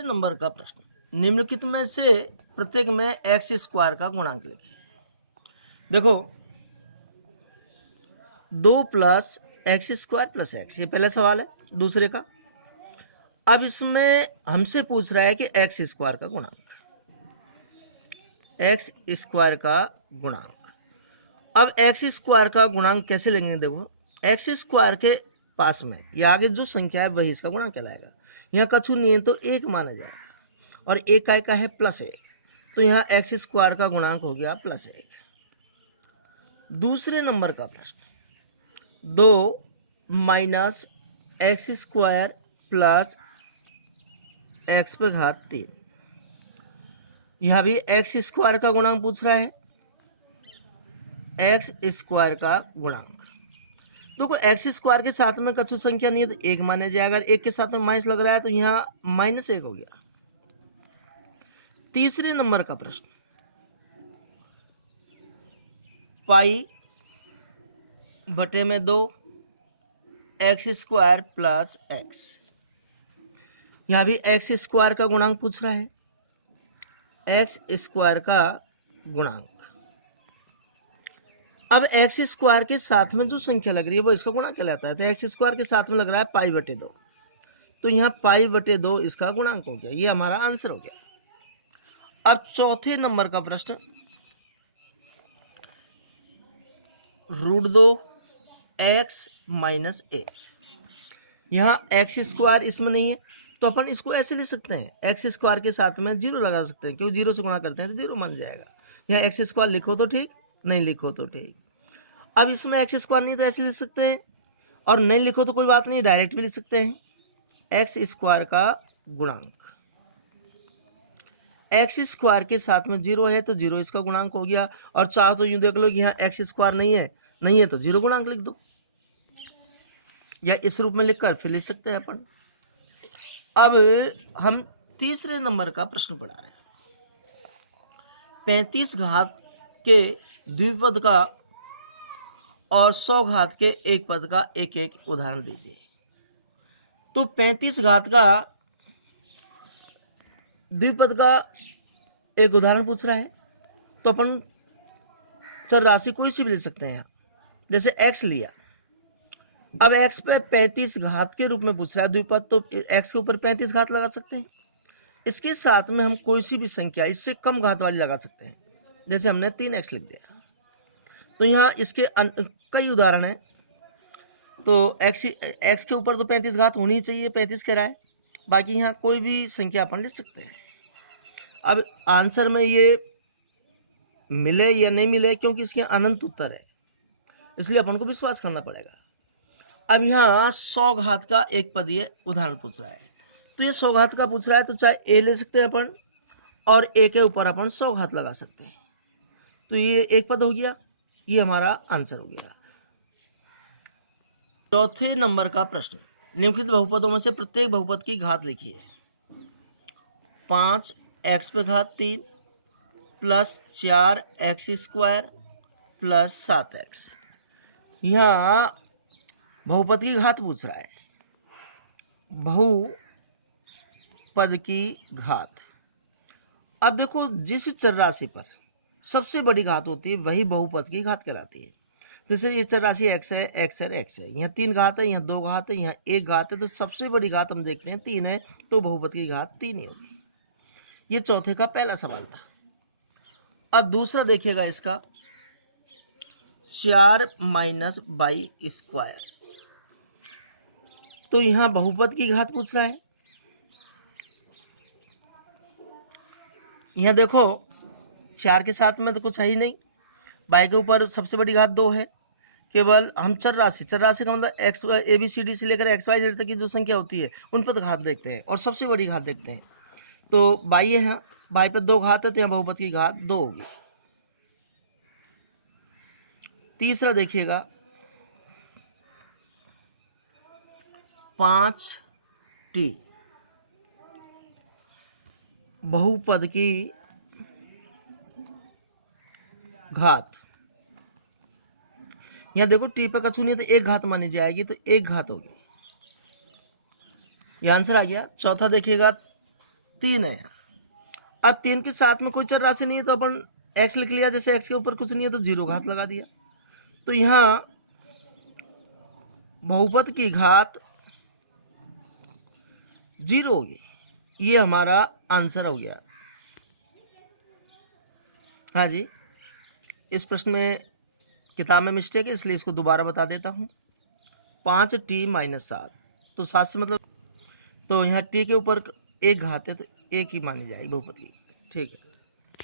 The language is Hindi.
नंबर का प्रश्न, निम्नलिखित में से प्रत्येक में एक्स स्क्वायर का गुणांक लिखिए। देखो 2 plus x square plus x, ये पहला सवाल है। दूसरे का, अब इसमें हमसे पूछ रहा है कि एक्स स्क्वायर का गुणांक, एक्स स्क्वायर का गुणांक। अब एक्स स्क्वायर का गुणांक कैसे लेंगे? देखो एक्स स्क्वायर के पास में या आगे जो संख्या है वही इसका गुणांक कहलाएगा। यहाँ कछु नहीं है तो एक माना जाएगा, और एक का है प्लस एक, तो यहाँ एक्स स्क्वायर का गुणांक हो गया प्लस एक। दूसरे नंबर का प्रश्न, 2 minus x square plus x पे घात 3, यहां भी एक्स स्क्वायर का गुणांक पूछ रहा है, एक्स स्क्वायर का गुणांक। देखो एक्स स्क्वायर के साथ में कछु संख्या नहीं है तो एक माना जाएगा, अगर एक के साथ में माइनस लग रहा है तो यहाँ माइनस एक हो गया। तीसरे नंबर का प्रश्न, पाई बटे में 2 एक्स स्क्वायर प्लस एक्स, यहां भी एक्स स्क्वायर का गुणांक पूछ रहा है, एक्स स्क्वायर का गुणांक। अब एक्स स्क्वायर के साथ में जो संख्या लग रही है वो इसका गुणांक कहलाता है, तो एक्स स्क्वायर के साथ में लग रहा है पाई बटे 2, तो यहाँ पाई बटे 2 इसका गुणांक हो गया, ये हमारा आंसर हो गया। अब चौथे नंबर का प्रश्न, √2 एक्स माइनस एक, यहाँ एक्स स्क्वायर इसमें नहीं है तो अपन इसको ऐसे ले सकते हैं, एक्स स्क्वायर के साथ में जीरो लगा सकते हैं, क्यों जीरो से गुणा करते हैं तो जीरो मान जाएगा। यहाँ एक्स स्क्वायर लिखो तो ठीक, नहीं लिखो तो ठीक। अब इसमें एक्स स्क्वायर नहीं तो ऐसे लिख सकते हैं, और नहीं लिखो तो कोई बात नहीं, डायरेक्ट भी लिख सकते हैं, एक्स स्क्वायर का गुणांक। एक्स स्क्वायर के साथ में जीरो है तो जीरो इसका गुणांक हो गया, और चाहो तो यूं देख लो कि यहाँ एक्स स्क्वायर नहीं है तो जीरो गुणांक लिख दो, या इस रूप में लिखकर फिर लिख सकते हैं अपन। अब हम तीसरे नंबर का प्रश्न पढ़ा रहे हैं, 35 घात के द्विपद का और 100 घात के एक पद का एक एक उदाहरण दीजिए। तो 35 घात का द्विपद का एक उदाहरण पूछ रहा है, तो अपन चर राशि कोई सी भी ले सकते हैं। यहाँ जैसे x लिया, अब x पे 35 घात के रूप में पूछ रहा है द्विपद, तो x के ऊपर 35 घात लगा सकते हैं। इसके साथ में हम कोई सी भी संख्या इससे कम घात वाली लगा सकते हैं, जैसे हमने 3x लिख दिया। तो यहाँ इसके कई उदाहरण हैं, तो x के ऊपर तो 35 घात होनी चाहिए, 35 कह रहा है, बाकी यहाँ कोई भी संख्या अपन लिख सकते हैं। अब आंसर में ये मिले या नहीं मिले, क्योंकि इसके अनंत उत्तर है, इसलिए अपन को विश्वास करना पड़ेगा। अब यहाँ 100 घात का एक पद ये उदाहरण पूछ रहा है, तो ये 100 घात का पूछ रहा है, तो चाहे ए ले सकते हैं अपन, और ए के ऊपर अपन 100 घात लगा सकते हैं, तो ये एक पद हो गया, ये हमारा आंसर हो गया। चौथे नंबर का प्रश्न, निम्नलिखित बहुपदों में से प्रत्येक बहुपद की घात लिखिए। 5 एक्स पे घात 3 plus 4 x square plus 7 x, यहाँ बहुपद की घात पूछ रहा है, बहुपद की घात। अब देखो जिस चर राशि पर सबसे बड़ी घात होती है वही बहुपद की घात कहलाती है। जैसे ये चर राशि x है, x है, x है, यहाँ 3 घात है, यहाँ 2 घात है, यहाँ 1 घात है, तो सबसे बड़ी घात हम देखते हैं 3 है, तो बहुपद की घात 3 ही होगी। ये चौथे का पहला सवाल था। अब दूसरा देखिएगा इसका, 4 माइनस बाई स्क्वायर, तो यहाँ बहुपद की घात पूछ रहा है। यहाँ देखो 4 के साथ में तो कुछ है ही नहीं, बाई के ऊपर सबसे बड़ी घात 2 है, केवल हम चर राशि का मतलब x a b c d से लेकर एक्स वाई जेड तक की जो संख्या होती है उन पर घात देखते हैं और सबसे बड़ी घात देखते हैं। तो बाई है, यहाँ बाई पे 2 घात है, तो यहाँ बहुपद की घात 2 होगी। तीसरा देखिएगा, 5t बहुपद की घात, यहाँ देखो टी पे कछु नहीं है तो एक घात मानी जाएगी, तो एक घात होगी, ये आंसर आ गया। चौथा देखिएगा 3 है। अब 3 के साथ में कोई चर राशि नहीं है तो अपन x लिख लिया, जैसे x के ऊपर कुछ नहीं है तो 0 घात लगा दिया। तो यहाँ बहुपद की घात 0 होगी। ये हमारा आंसर हो गया। हाँ जी, इस प्रश्न में किताब में मिस्टेक है, इसलिए इसको दोबारा बता देता हूँ। 5t-7, तो 7 से मतलब, तो यहाँ t के ऊपर एक घात है तो एक ही मानी जाएगी बहुपद की। ठीक है।